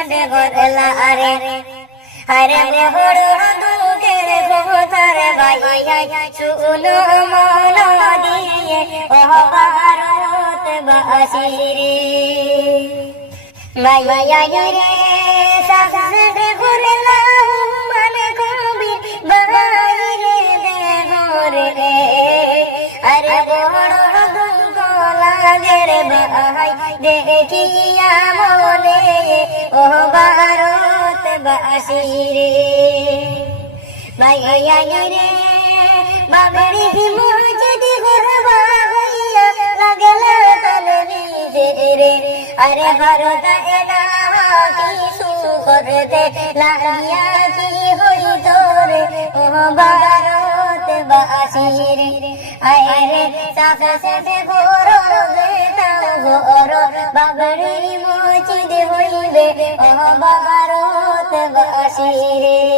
সেটে গরলা আরে আরে বড় দুঃখের খবর ভাইয়া শুনো মন দিয়ে ও ভারত বাসিরে ভাইয়া রে সাজে গরলা মানে কবি বাইরে দে ঘরে আরে বড় দুঃখ লাগে রে ভাই দেখিয়া মনে ও ভারত বাসিরে ভাইয়া রে বাবরি মসজিদ ঘরবা হইয়া লাগলা তলবি রে আরে ভারত এনা কি সুখর দে লাগিয়া কি হইত রে ও ভারত বাসিরে আরে সাফে সাফে ঘর ঘর বাবরি মসজিদ হইবে ও ভারত বাসিরে।